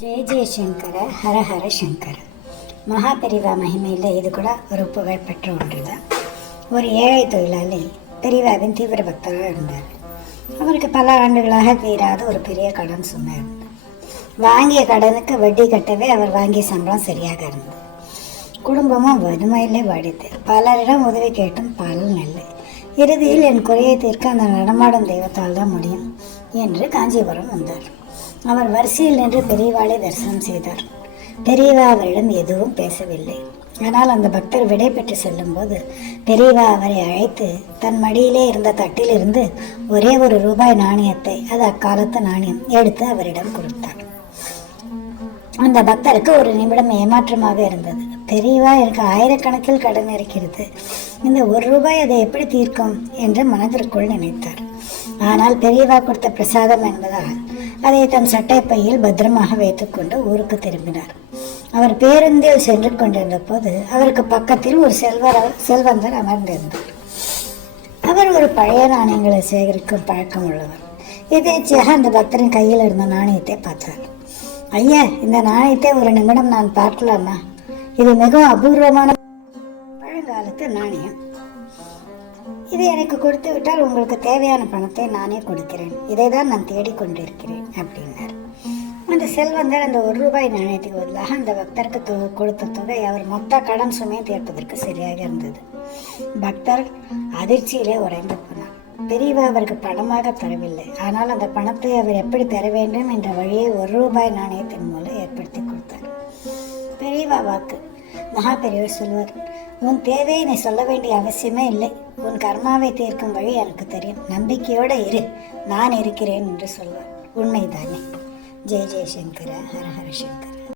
ஜெய ஜெயசங்கர ஹர ஹர சங்கர. மகாபெரிவா மகிமையில் இது கூட ஒரு புகழ்பெற்ற ஒன்று தான். ஒரு ஏழை தொழிலாளி பெரிவாவின் தீவிர பக்தராக இருந்தார். அவருக்கு பல ஆண்டுகளாக தீராத ஒரு பெரிய கடன் சுமை இருந்தது. வாங்கிய கடனுக்கு வட்டி கட்டவே அவர் வாங்கிய சம்பளம் சரியாக இருந்தது. குடும்பமும் வறுமையிலே வாடித்து பலரிடம் உதவி கேட்டும் பலன் இல்லை. இறுதியில் என் குறையை தீர்க்க அந்த நடமாடும் தெய்வத்தால் தான் முடியும் என்று காஞ்சிபுரம் வந்தார். அவர் வரிசையில் நின்று பெரியவாளை தரிசனம் செய்தார். பெரியவா அவரிடம் எதுவும் பேசவில்லை. ஆனால் அந்த பக்தர் விடை பெற்று செல்லும் போது பெரியவா அவரை அழைத்து தன் மடியிலே இருந்த தட்டிலிருந்து ஒரே ஒரு ரூபாய் நாணயத்தை, அது அக்காலத்து நாணயம், எடுத்து அவரிடம் கொடுத்தார். அந்த பக்தருக்கு ஒரு நிமிடம் ஏமாற்றமாக இருந்தது. பெரியவா, எனக்கு ஆயிரக்கணக்கில் கடன் இருக்கிறது, இந்த ஒரு ரூபாய் அதை எப்படி தீர்க்கும் என்று மனதிற்குள் நினைத்தார். ஆனால் பெரியவா கொடுத்த பிரசாதம் என்பதால் அதை தன் சட்டை பையில் பத்திரமாக வைத்துக்கொண்டு ஊருக்கு திரும்பினார். அவர் பேருந்தில் சென்று கொண்டிருந்த போது அவருக்கு பக்கத்தில் ஒரு செல்வந்தர் அமர்ந்திருந்தார். அவர் ஒரு பழைய நாணயங்களை சேகரிக்கும் பழக்கம் உள்ளவர். எதேச்சியாக அந்த பக்தரின் கையில் இருந்த நாணயத்தை பார்த்தார். ஐயா, இந்த நாணயத்தை ஒரு நிமிடம் நான் பார்க்கலாமா? இது மிகவும் அபூர்வமான பழங்காலத்து நாணயம். இதை எனக்கு கொடுத்து விட்டால் உங்களுக்கு தேவையான பணத்தை நானே கொடுக்கிறேன். இதை தான் நான் தேடிக்கொண்டிருக்கிறேன் அப்படின்னார். அந்த செல்வந்தர் அந்த ஒரு ரூபாய் நாணயத்துக்கு பதிலாக அந்த பக்தருக்கு கொடுத்த தொகை அவர் மொத்த கடன் சுமையை தீர்ப்பதற்கு சரியாக இருந்தது. பக்தர் அதிர்ச்சியிலே உறைந்து போனார். பெரியவா அவருக்கு பணமாக தரவில்லை. ஆனால் அந்த பணத்தை அவர் எப்படி பெற வேண்டும் என்ற வழியை ஒரு ரூபாய் நாணயத்தின் மூலம் ஏற்படுத்தி கொடுத்தார். பெரியவா வாக்கு. மகா பெரியவர் சொல்வார், உன் தேவையை நீ சொல்ல வேண்டிய அவசியமே இல்லை. உன் கர்மாவை தீர்க்கும் வழி எனக்கு தெரியும். நம்பிக்கையோடு இரு, நான் இருக்கிறேன் என்று சொல்வார். உண்மைதானே? ஜெய ஜெயசங்கர ஹர ஹர சங்கர.